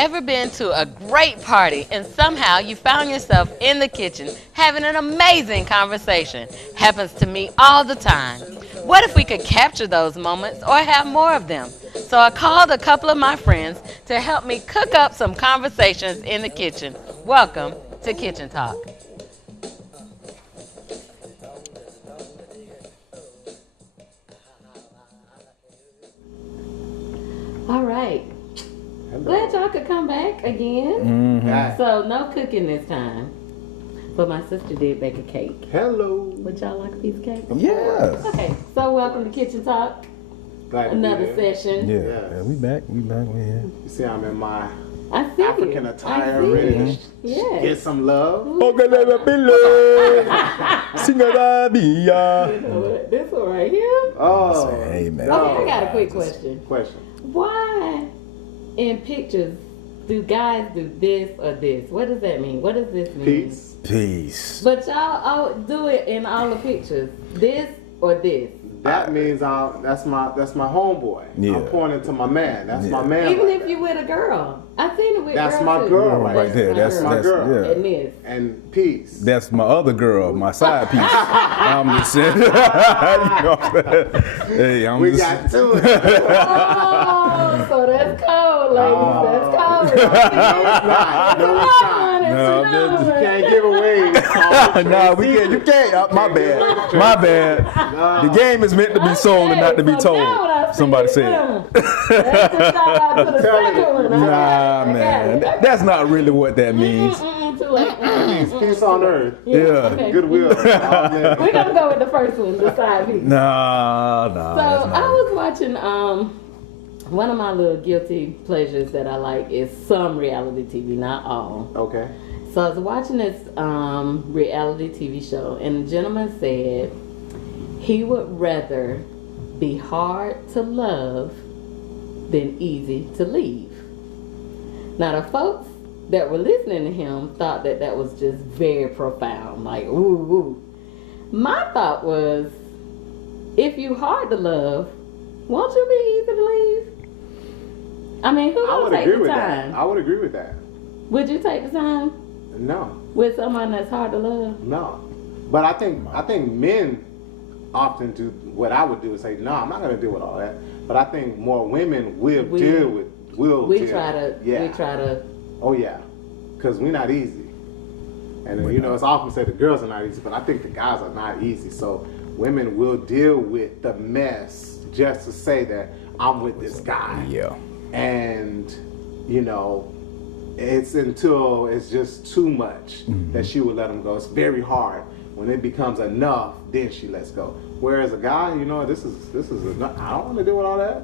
Ever been to a great party and somehow you found yourself in the kitchen having an amazing conversation? Happens to me all the time. What if we could capture those moments or have more of them? So I called a couple of my friends to help me cook up some conversations in the kitchen. Welcome to Kitchen Talk. All right. Glad y'all could come back again. Mm-hmm. So no cooking this time. But my sister did bake a cake. Hello. Would y'all like a piece of cake? Yes. Okay, so welcome to Kitchen Talk. Glad Another session. Yeah. Yes. Yeah, we back. We here. You see, I'm in my I see African you. attire, I see ready you. to Yes. get some love. Okay, let me be sing a baby. You know what? This one right here. Oh, Hey, man. Okay, I got a quick question. Question. Why in pictures do guys do this or this? What does that mean? What does this mean? Peace. Peace. But y'all do it in all the pictures. This or this. That means that's my homeboy. Yeah. I'm pointing to my man. That's my man. Even right if you with a girl. I've seen it with That's girls my too. girl Right there. That's my girl. Yeah. And this. and peace. That's my other girl, my side piece. I'm just saying. You know what I'm saying? Hey, I'm We just. got two. Oh, so that's cold, ladies. That's cold. No, it's not. No, I'm just- You can't give away. Nah, we can't. You can't. My bad. My bad. The game is meant to be sold and not to be told. Somebody said. That's the shout out to the second one. Nah, man. That's not really what that means. Too late. Peace on earth. Yeah. Okay. Goodwill. We're gonna go with the first one, the side piece. Nah. So that's I not was watching one of my little guilty pleasures that I like is some reality TV, not all. Okay. So I was watching this reality TV show, and the gentleman said he would rather be hard to love than easy to leave. Now the folks that were listening to him thought that that was just very profound, like ooh, ooh. My thought was, if you hard to love, won't you be easy to leave? I mean, who I would gonna take agree the with time? that. I would agree with that. Would you take the time No. with someone that's hard to love? No. But I think men often do what I would do is say, no, I'm not gonna deal with all that. But I think more women will deal with We try to. Oh yeah, because we're not easy, and you know it's often said the girls are not easy, but I think the guys are not easy. So women will deal with the mess just to say that I'm with this guy. Yeah. And you know, it's until it's just too much that she would let him go. It's very hard. When it becomes enough, then she lets go. Whereas a guy, you know, this is enough. I don't want to deal with all that.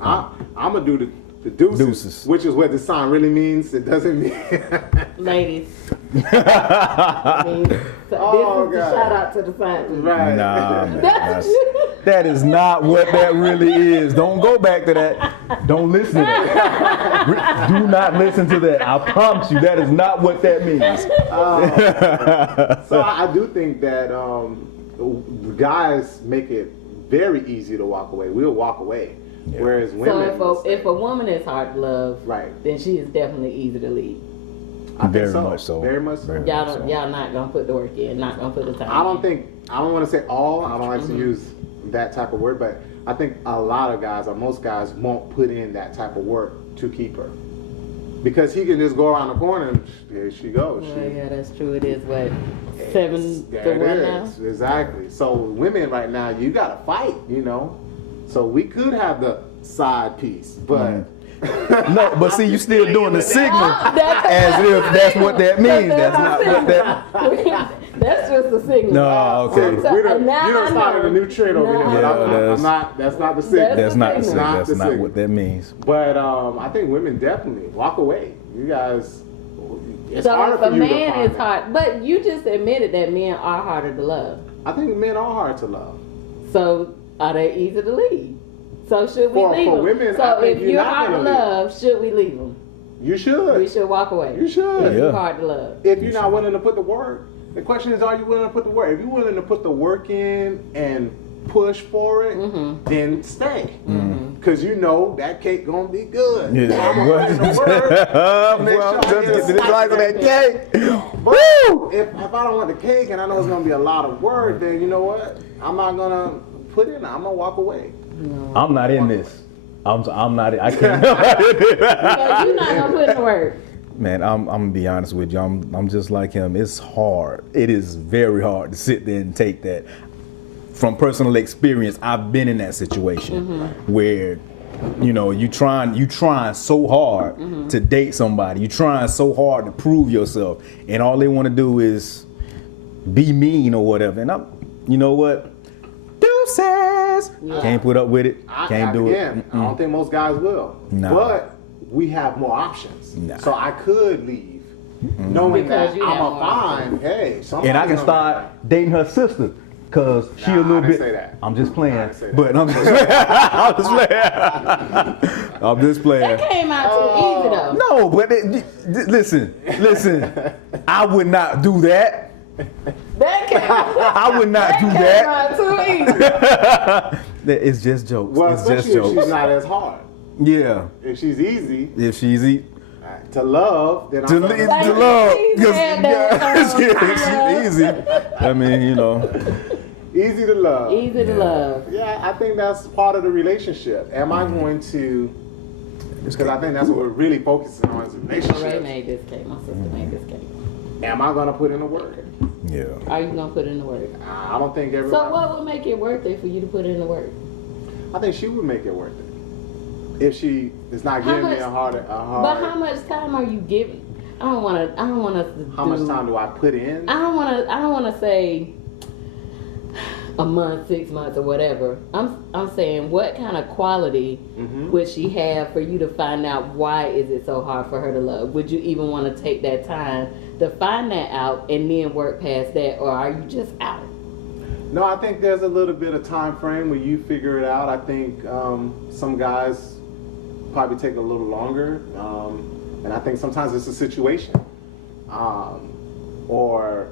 I'm gonna do the deuces, which is what the sign really means. It doesn't mean. Ladies. I mean, so Oh, this is God. the shout out to the scientists. Right. Nah, man. That is not what that really is. Don't go back to that. Don't listen to that. Do not listen to that. I promise you, that is not what that means. So I do think that the guys make it very easy to walk away. We'll walk away. Yeah. Whereas women. So if a woman is hard to love, Right. then she is definitely easy to leave. I think Very so. much so. Very much so. Very Y'all not gonna put the work in, not gonna put the time. I don't want to say all. I don't like to use that type of word, but I think a lot of guys or most guys won't put in that type of work to keep her, because he can just go around the corner and there she goes. Well, yeah, that's true. It is what 7 There to it 1 is. now. Exactly. So women right now, you gotta fight. You know, so we could have the side piece, but. No, but see, you still doing the signal That's as if that's what that means. That's not what that. That's just a signal. No, okay. We done, Now you done I started know. a new trend over here. Yeah, But I'm not. That's not the signal. That's not the That's signal. not That's the not signal. what that means. But I think women definitely walk away. You guys, it's So harder if for a you to man find is that. hard, but you just admitted that men are harder to love. I think men are hard to love. So are they easy to leave? So should we For leave them? women, so I think if you're you're not hard to gonna leave. love, should we leave them? You We should. should walk away. You should. If Yeah. you're hard to love. If you're not willing to put the work, the question is, are you willing to put the work? If you're willing to put the work in and push for it, then stay. Cause you know that cake gonna be good. Yeah, I'm gonna put in the word. Make well, sure I just get get a this slice of that cake. But Woo! if I don't want the cake and I know it's gonna be a lot of work, then you know what? I'm not gonna put in. I'm gonna walk away. I'm not in this. I'm not. I can't. So you're not gonna put in the work. Man, I'm gonna be honest with you. I'm just like him. It's hard. It is very hard to sit there and take that. From personal experience, I've been in that situation where, you know, you trying so hard to date somebody. You trying so hard to prove yourself, and all they want to do is be mean or whatever. And you know what? Deuces. Can't put up with it. Can't do it. I don't think most guys will. Nah. But we have more options. Nah. So I could leave, knowing Because that you I'm have a more fine. Hey, And I can start dating her sister. Cause she a little I didn't bit. say that. I'm just I playing, didn't say that. but I'm just playing. I'm just playing. That came out too easy though. No, but listen. I would not do that. That came out. I would not do Came that. out too easy. It's just jokes. Well, It's just especially if jokes. she's not as hard. Yeah. If she's easy If she's to love, then to I'm love, Easy and yeah, she's easy. I mean, you know. easy to love. Easy to love. Yeah, I think that's part of the relationship. Am I going to? Because I think that's what we're really focusing on is a Ray relationship. made this cake. My sister made this cake. Am I going to put in the work? Yeah. Are you gonna put in the work? I don't think everybody. So what would make it worth it for you to put in the work? I think she would make it worth it if she is not giving me a hard. But how much time are you giving? I don't want us to. How much time do I put in? I don't want to say a month, 6 months, or whatever. I'm saying what kind of quality would she have for you to find out why is it so hard for her to love? Would you even want to take that time to find that out and then work past that, or are you just out? No, I think there's a little bit of time frame where you figure it out. I think some guys probably take a little longer, and I think sometimes it's a situation or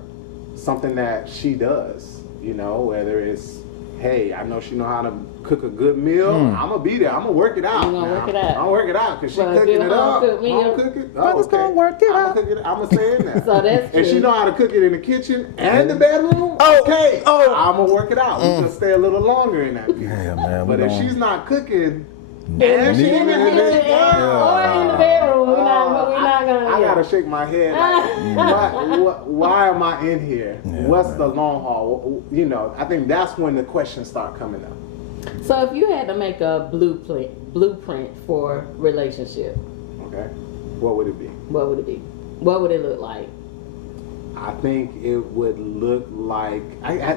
something that she does. You know, whether it's, hey, I know she know how to cook a good meal. I'm gonna be there. I'm gonna work it out. You gonna work it out. I'm gonna work it out because she Well, cooking good it up. home-cooked meal. Home cook it. Brother's gonna work it out. I'm gonna say it now. So that's And she true. know how to cook it in the kitchen and the bedroom. Oh, Okay, oh. I'm gonna work it out. We can stay a little longer in that piece. Yeah, man. But if she's not cooking, In and the she kitchen in the kitchen, or in the bedroom, we're not gonna. I gotta shake my head. Like, why am I in here? Yeah, What's man. the long haul? You know, I think that's when the questions start coming up. So if you had to make a blueprint for relationship, Okay, what would it be? what would it be? What would it look like? I think it would look like,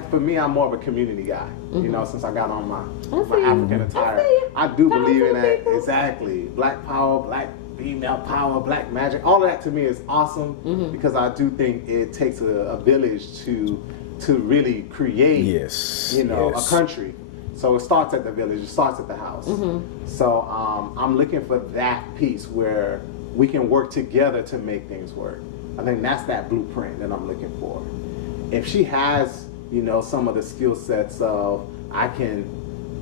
for me, I'm more of a community guy. You know, since I got on my see. African attire, I see. I do Power believe to in the that. people. Exactly, black power, black female power, black magic. All of that to me is awesome because I do think it takes a village to really create, Yes. you know, yes. a country. So it starts at the village, it starts at the house. So I'm looking for that piece where we can work together to make things work. I think that's that blueprint that I'm looking for. If she has, you know, some of the skill sets of, I can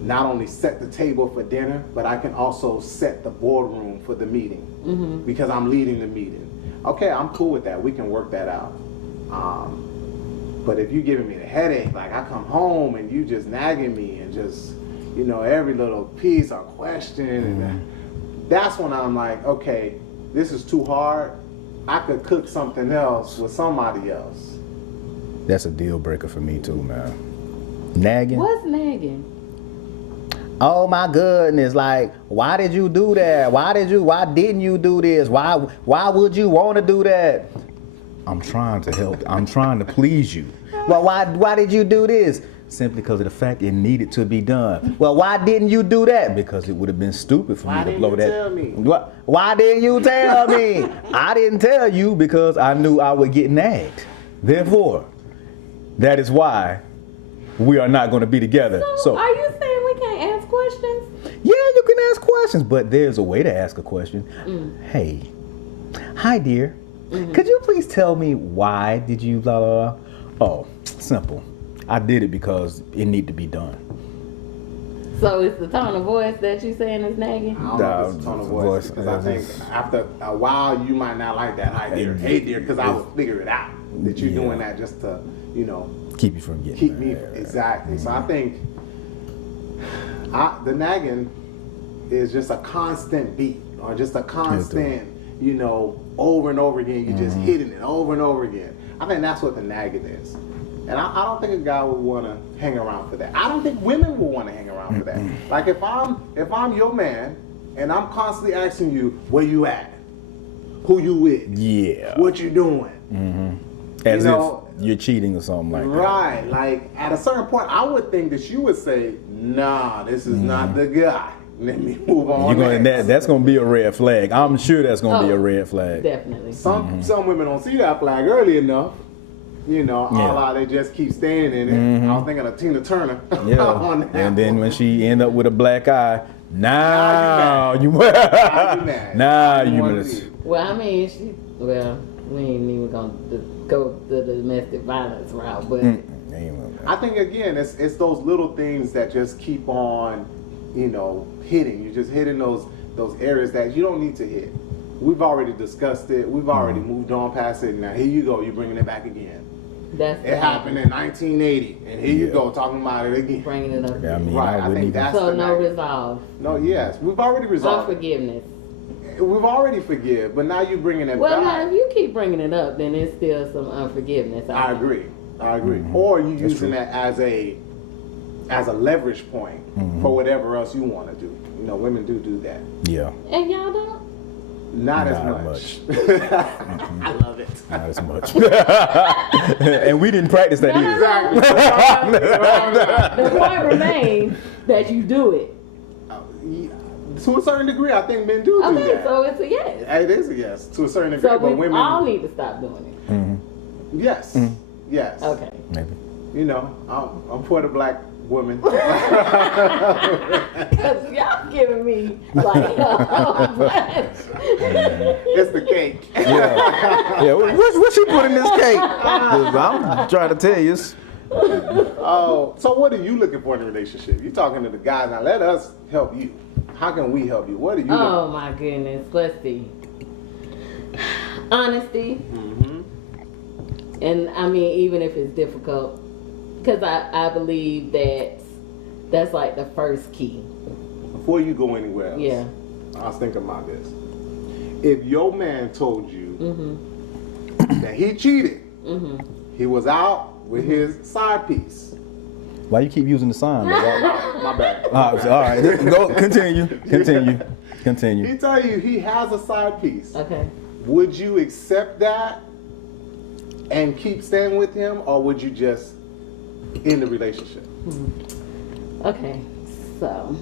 not only set the table for dinner, but I can also set the boardroom for the meeting because I'm leading the meeting. Okay, I'm cool with that. We can work that out. But if you're giving me the headache, like I come home and you just nagging me and just, you know, every little piece or question, and that's when I'm like, okay, this is too hard. I could cook something else with somebody else. That's a deal breaker for me too, man. Nagging. What's nagging? Oh my goodness, like, why did you do that? Why didn't you do this? Why would you want to do that? I'm trying to help. I'm trying to please you. Well, why did you do this? Simply because of the fact it needed to be done. Well, why didn't you do that? Because it would have been stupid for me to blow that. Tell me? Why didn't you tell me? I didn't tell you because I knew I would get nagged. Therefore, that is why we are not going to be together. So are you saying we can't ask questions? Yeah, you can ask questions, but there's a way to ask a question. Hey, hi dear, could you please tell me why did you blah blah blah? Oh, simple. I did it because it needed to be done. So it's the tone of voice that you saying is nagging? I don't know if it's a tone of voice because I think after a while you might not like that. Hi dear, hey dear, because I will figure it out that you're doing that just to, you know, keep you from getting exactly. So I think the nagging is just a constant beat or just a constant, you know, over and over again. You're just hitting it over and over again. I think that's what the nagging is. And I don't think a guy would want to hang around for that. I don't think women will want to hang around for that. Like if I'm your man and I'm constantly asking you where you at, who you with, what you doing, as if you're cheating or something like that. Right. Like at a certain point, I would think that you would say, "Nah, this is not the guy. Let me move on." That's going to be a red flag. I'm sure that's going to be a red flag. Definitely. Some women don't see that flag early enough. You know, they just keep staying in it. I was thinking of Tina Turner. And then when she end up with a black eye, now you mad. Well, I mean, we ain't even gonna go the domestic violence route, but I think again, it's those little things that just keep on, you know, hitting. You're just hitting those areas that you don't need to hit. We've already discussed it. We've already moved on past it. Now here you go. You're bringing it back again. It happened in 1980, and here you go talking about it again. Bringing it up. Yeah, I mean, right. I think that's so no resolve. No, yes, we've already resolved. Unforgiveness. We've already forgive, but now you're bringing it back. Well, now if you keep bringing it up, then it's still some unforgiveness. I agree. Or you using that as a leverage point for whatever else you want to do. You know, women do that. Yeah. And y'all don't. Not as much. I love it. Not as much. And we didn't practice that either. Exactly. The point remains that you do it. To a certain degree, I think men do Okay, that. so it's a yes. It is a yes, to a certain degree. So but we women all need to stop doing it. Yes. Yes. Okay. Maybe. You know, I'm for the black woman. Because y'all giving me like it's the cake. Yeah. What she put in this cake? I'm trying to tell you. Oh, so what are you looking for in a relationship? You're talking to the guys. Now let us help you. How can we help you? What are you looking for? Oh my goodness. Let's see. Honesty. And I mean, even if it's difficult, because I believe that's like the first key. Before you go anywhere else, Yeah. I was thinking about this. If your man told you that he cheated, he was out with his side piece. Why you keep using the sign? My bad. All right. Go. Continue. He tell you he has a side piece. Okay. Would you accept that and keep staying with him, or would you just end the relationship? Okay. So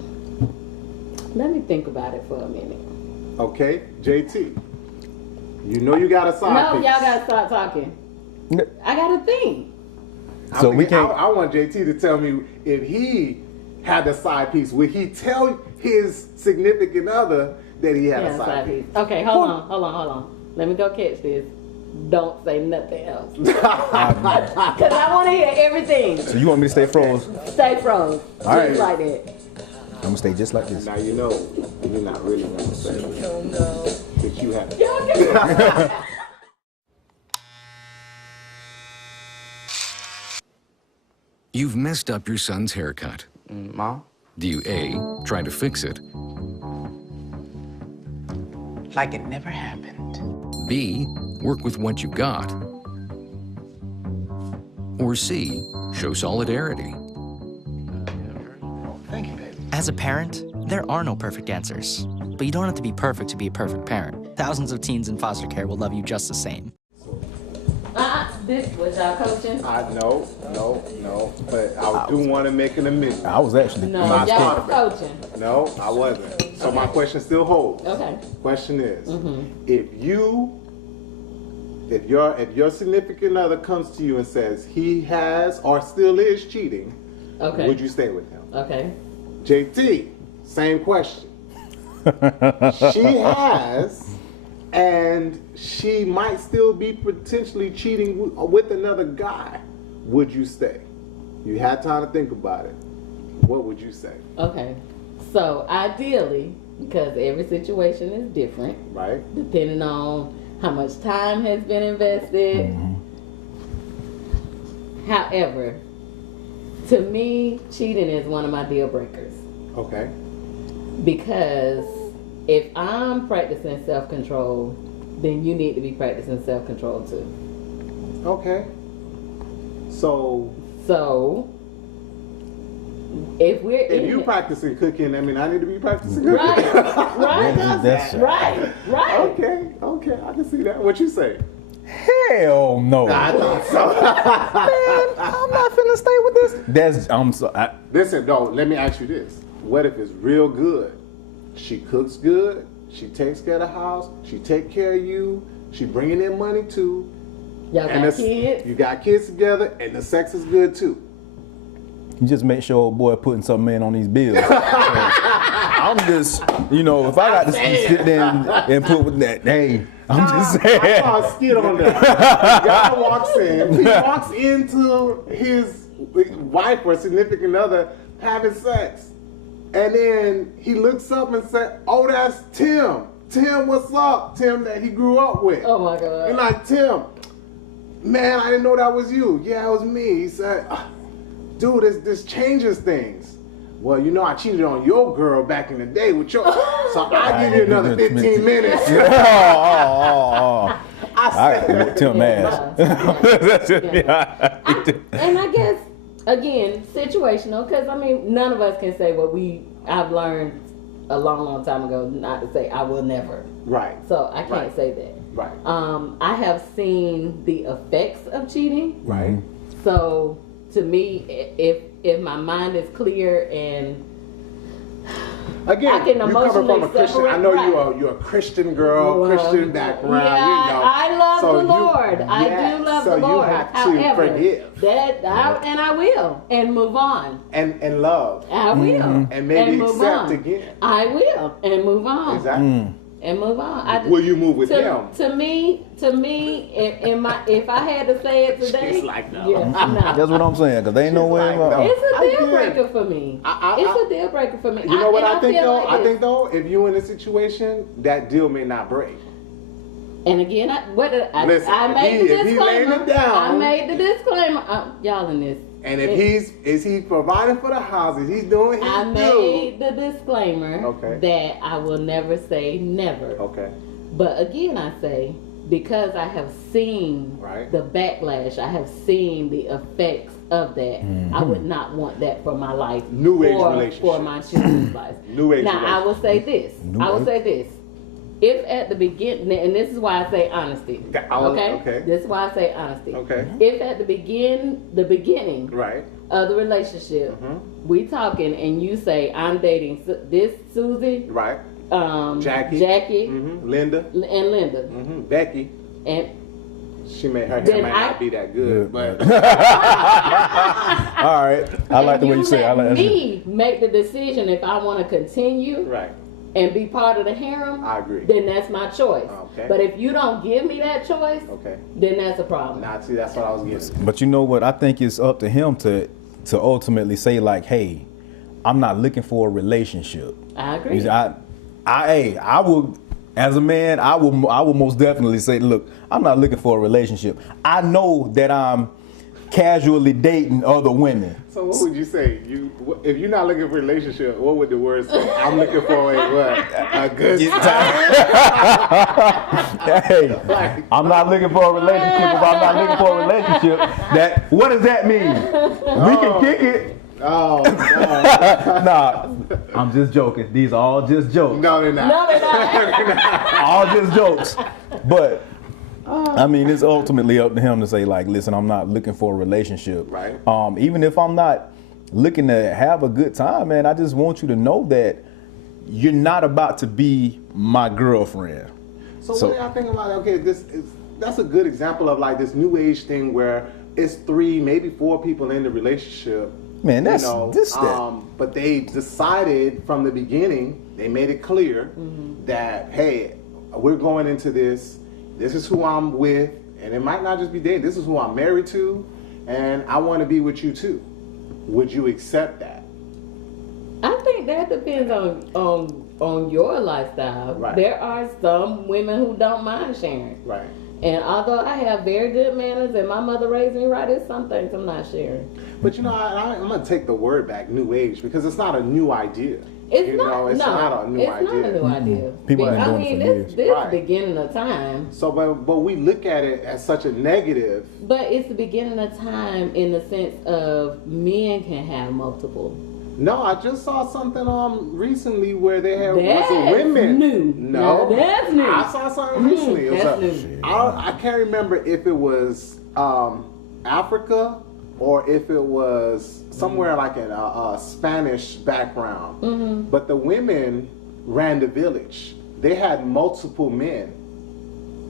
let me think about it for a minute. Okay, JT. You know you got a side piece. No, y'all gotta stop talking. I gotta think. So we can't. I want JT to tell me if he had the side piece. Would he tell his significant other that he had a side piece? Okay, hold on. Let me go catch this. Don't say nothing else. Because I want to hear everything. So you want me to stay froze? Stay froze. All right. Just like that. I'm gonna stay just like this. Now you know you're not really going to say that you have it. You've messed up your son's haircut. Mom? Do you A, try to fix it? Like it never happened. B, work with what you got? Or C, show solidarity? Thank you, baby. As a parent, there are no perfect answers. But you don't have to be perfect to be a perfect parent. Thousands of teens in foster care will love you just the same. This was y'all coaching? No. But I do want to make an amendment. I was actually. No, y'all was coaching. No, I wasn't. So my question still holds. Okay. Question is, if your significant other comes to you and says he has or still is cheating, Okay. would you stay with him? Okay. JT, same question. She has, and she might still be potentially cheating with another guy. Would you stay? You had time to think about it. what would you say? Okay. So ideally, because every situation is different, Right? depending on how much time has been invested. However, to me, cheating is one of my deal breakers. Okay. Because if I'm practicing self-control, then you need to be practicing self-control too. Okay. So if you practicing cooking, I mean, I need to be practicing cooking. right, That's right. Okay, I can see that. What you say? Hell no. I thought so. Man, I'm not finna stay with this. Listen, no, let me ask you this. What if it's real good? She cooks good, she takes care of the house, she take care of you, she bringing in money too. Y'all got kids? You got kids together, and the sex is good too. You just make sure old boy putting something in on these bills. So, I'm just, if I got to sit there and put with that, hey, I'm just saying. I saw a skit on that. The guy walks in. He walks into his wife or significant other having sex. And then he looks up and said, "Oh, that's Tim. Tim, what's up? Tim that he grew up with." Oh my God. And like, "Tim, man, I didn't know that was you." "Yeah, it was me." He said, "Dude, this changes things." "Well, I cheated on your girl back in the day with your..." "So I'll give you another 15 minutes. I said, Tim ass. And I guess, again, situational, because none of us can say what I've learned a long time ago, not to say I will never. Right. So I can't say that. Right. I have seen the effects of cheating. Right. So to me, if my mind is clear and again, I can you coming from a emotionally Christian. separate, I know right. you're a Christian girl, Well, Christian background. Yeah, I love So the Lord. I do love the Lord. So you have to However, forgive. And I will, and move on. And love. I will, And maybe move accept on. again. I will, and move on. Exactly. And move on. Will you move with him? To me, if I had to say it today, She's like, no. yeah, no. That's what I'm saying, because they ain't no way. like, no. It's a I deal get breaker for me. It's a deal breaker for me. You know what I think feel though? like I this. think though, if you in a situation, that deal may not break. And again, I Listen, made the if he laying disclaimer. it down- I made the disclaimer. Y'all in this. And if is he providing for the house? Is he doing his I due? made the disclaimer Okay. that I will never say never. Okay. But again, I say, because I have seen Right. the backlash, I have seen the effects of that, I would not want that for my life. New age for relationships. my children's lives. New age Now, I will say this. If at the beginning, and this is why I say honesty. Okay. This is why I say honesty. Okay. If at the beginning Right. of the relationship, we talking and you say, I'm dating this Susie, Right. Jackie, Linda. and Linda. Becky. And She may her hair Then might I- not be that good, but All right. I like the way you say it. I like let that. me make the decision if I want to continue right. and be part of the harem, I agree. then that's my choice. Okay. But if you don't give me that choice, Okay. then that's a problem. Nah, see, that's what I was getting. But you know what? I think it's up to him to ultimately say like, hey, I'm not looking for a relationship. I agree. I will, as a man, I will most definitely say, look, I'm not looking for a relationship. I know that I'm casually dating other women. So what would you say? If you're not looking for a relationship, what would the word say? I'm looking for a good time. Hey, I'm not looking for a relationship. If I'm not looking for a relationship, what does that mean? We can kick it. Oh, no. Nah, I'm just joking. These are all just jokes. No, they're not. No, they're not. All just jokes. But I mean, it's ultimately up to him to say, like, listen, I'm not looking for a relationship. Right. Even if I'm not looking to have a good time, man, I just want you to know that you're not about to be my girlfriend. So what do y'all think about? Okay, that's a good example of like this new age thing where it's 3, maybe 4 people in the relationship. Man, that's But they decided from the beginning, they made it clear that, hey, we're going into this. This is who I'm with, and it might not just be dating. This is who I'm married to, and I want to be with you too. Would you accept that? that depends on your lifestyle. Right. There are some women who don't mind sharing. Right. And although I have very good manners and my mother raised me right, there's some things I'm not sharing. But you know, I'm gonna take the word back, new age, because it's not a new idea. It's you not. know, it's not a new it's idea. not a new idea. People have been I doing mean, it for years. this Right. is the beginning of time. So, but we look at it as such a negative. But it's the beginning of time in the sense of men can have multiple. No, I just saw something recently where they had was That's a women. new. No, No, that's new. I saw something recently. It was That's new. I can't remember if it was Africa or if it was somewhere like in a Spanish background. Mm-hmm. But the women ran the village. They had multiple men.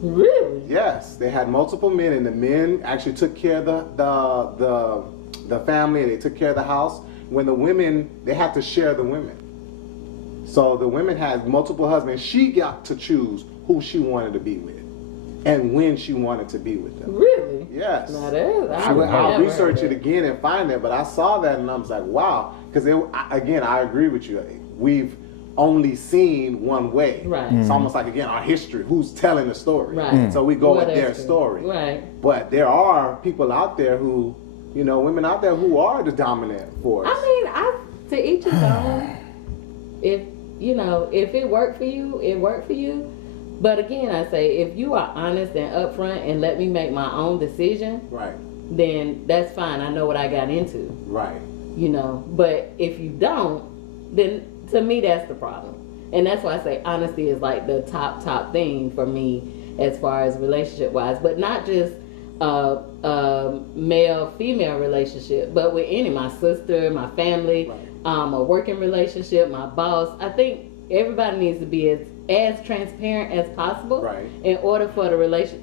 Really? Yes, they had multiple men, and the men actually took care of the family. They took care of the house. When the women, they had to share the women. So the women had multiple husbands. She got to choose who she wanted to be with, and when she wanted to be with them. Really? Yes. Now that is, I'll research it again and find it, but I saw that and I was like, wow. Because again, I agree with you. We've only seen one way. Right. It's almost like, again, our history. Who's telling the story? Right. So we go Well, with their that's true. story. Right. But there are people out there who, you know, women out there who are the dominant force. I mean, to each his own. If it worked for you, it worked for you. But again, I say, if you are honest and upfront and let me make my own decision, Right. then that's fine. I know what I got into. Right. But if you don't, then to me that's the problem. And that's why I say honesty is like the top thing for me as far as relationship wise, but not just male female relationship, but with my sister, my family, Right. a working relationship, my boss. I think everybody needs to be as transparent as possible, Right. in order for a relationship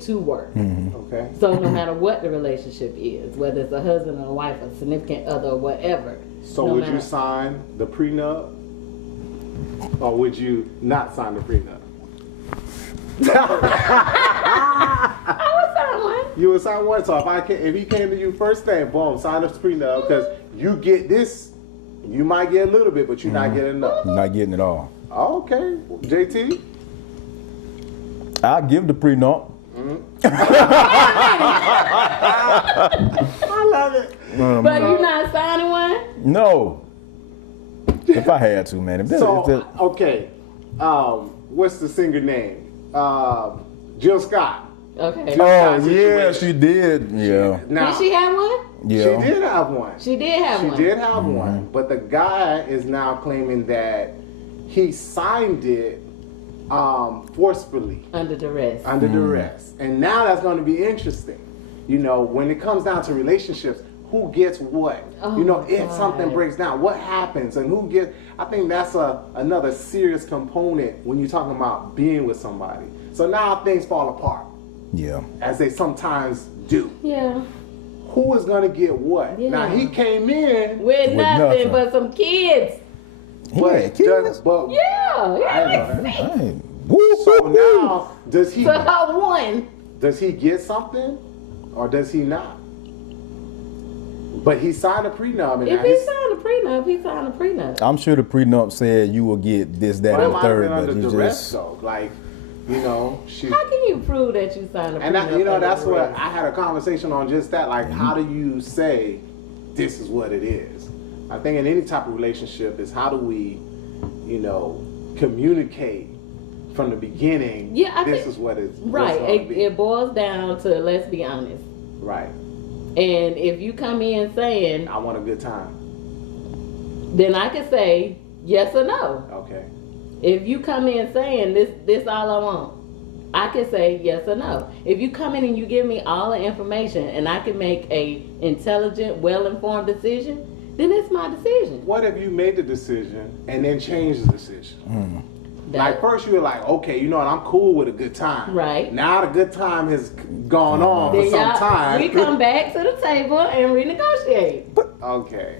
to work. Okay. So no matter what the relationship is, whether it's a husband or a wife, a significant other, or whatever. So no would matter- you sign the prenup, or would you not sign the prenup? I would sign one. You would sign one. So if he came to you first thing, boom, sign the prenup, because you get this. You might get a little bit, but you're not getting enough. You're not getting it all. Okay, JT. I'll give the prenup. I love it. But you not signing one? No. If I had to, man. So okay, what's the singer name? Jill Scott. Okay. Oh, situation. yeah, she did. Yeah. Now Did she have one? Yeah. she did have one. She did have one. She did have one, but the guy is now claiming that he signed it forcefully, Under duress. under duress. And now that's going to be interesting. You know, when it comes down to relationships, who gets what? Oh, you know, my if God. something breaks down, what happens and who gets? I think that's another serious component when you're talking about being with somebody. So now things fall apart, Yeah. as they sometimes do. Yeah. Who is going to get what? Yeah. Now he came in, With nothing nothing. but some kids. but but Yeah. I Yeah. know. Hey. So now does he So I won. get something or does he not? But he signed a prenup, and If now he he's- signed a prenup, he signed a prenup. I'm sure the prenup said you will get this, that, But it and might the have third, been but under you duress just though. Like, you know, she. How can you prove that you signed a prenup? And that, you know, under that's what duress? I had a conversation on just that. Like, how do you say this is what it is? I think in any type of relationship is how do we, you know, communicate from the beginning. Yeah, I this think- is what it's Right. what's gonna be. It boils down to, let's be honest. Right. And if you come in saying, I want a good time. then I can say yes or no. Okay. If you come in saying this all I want, I can say yes or no. If you come in and you give me all the information and I can make a intelligent, well-informed decision, then it's my decision. What if you made the decision and then changed the decision? Like That- first you were like, okay, you know what, I'm cool with a good time. Right. Now the good time has gone on for Then some y'all- time. we come back to the table and renegotiate. Okay.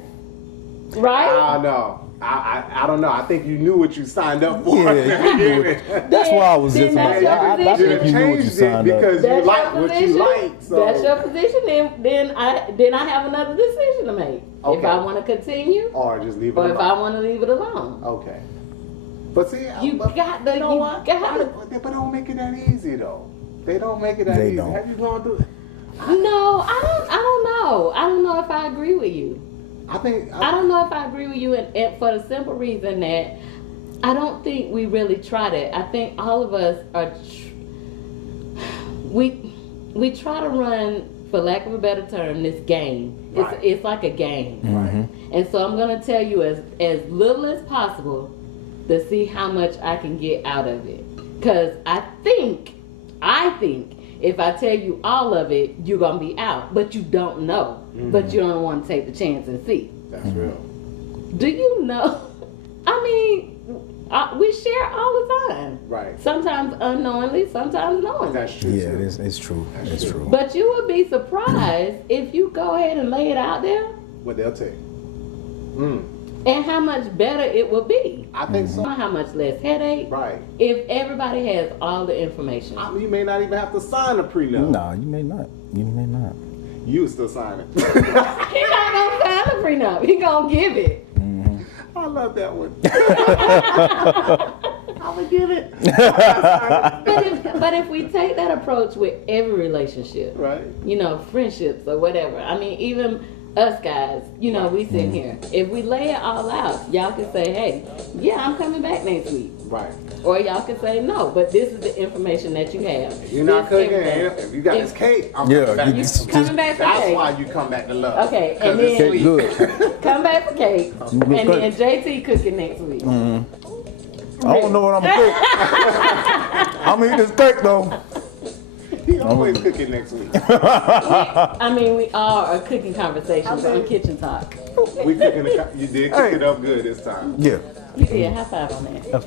Right? I don't know. I don't know. I think you knew what you signed up for. Yeah, you knew it. That's why I was just Then like, that's I your think you knew what you changed it signed up. because you That's like your what position. you like. So. That's your position. Then I have another decision to make. If Okay. I want to continue, Or just leave it or alone. if I want to leave it alone. Okay. But see, You but, got to. you know what? Got to. But they don't make it that easy though. They don't make it that They easy. don't. Have you gone through it? No, I don't know. I don't know if I agree with you. I think I don't know if I agree with you, and for the simple reason that I don't think we really tried it. I think all of us are. We try to run, for lack of a better term, this game. Right. It's like a game, Right. and so I'm gonna tell you as little as possible to see how much I can get out of it. Cause I think if I tell you all of it, you're gonna be out, but you don't know. But you don't want to take the chance and see. That's real. Do you know? I mean, we share all the time. Right. Sometimes unknowingly, sometimes knowingly. That's true. Yeah, too. it's true. It's true. But you would be surprised if you go ahead and lay it out there, What they'll take. and how much better it will be. I think so. How much less headache. Right. If everybody has all the information. I mean, you may not even have to sign a prenup. Nah, you may not. You may not. You still sign it. He not gonna sign a prenup. He gonna give it. I love that one. I'm gonna give it. But if we take that approach with every relationship, Right. you know, friendships or whatever. I mean, even us guys, you know, we sit here. If we lay it all out, y'all can say, hey, yeah, I'm coming back next week. Right. Or y'all can say, no, but this is the information that you have. You're not This cooking. everything. If you got this cake, I'm Yeah, coming back. you next just- week. Coming back for That's cake. why you come back to love. Okay, 'Cause and it's then- sweet. Good. Come back for cake. Good And then cake. JT cooking next week. I don't know what I'm gonna cook. I'm gonna eat this cake though. He always cooking next week. I mean, we all are cooking conversations on Kitchen Talk. We cooking. You did cook it up good this time. Yeah, Yeah, high five on that.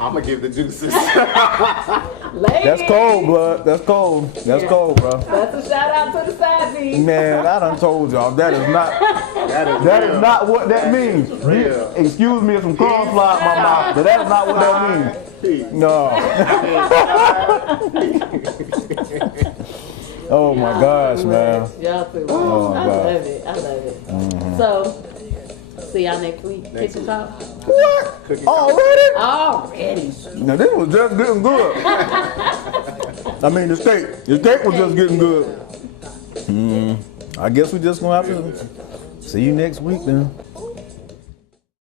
I'm gonna give the juices. Ladies, that's cold, blood. That's cold. That's Yeah. cold, bro. That's a shout out to the side piece. Man, I done told y'all that is not not what that means. Real. Excuse me if some crumbs fly out my mouth, but that is not what that means. No. Oh my gosh, man. Y'all too. Oh, I God. love it. I love it. So, see y'all next week. Next Kitchen week. Talk. What? Cooking Already? Already. Now this was just getting good. I mean the steak. The steak was just getting good. I guess we just gonna have to see you next week then.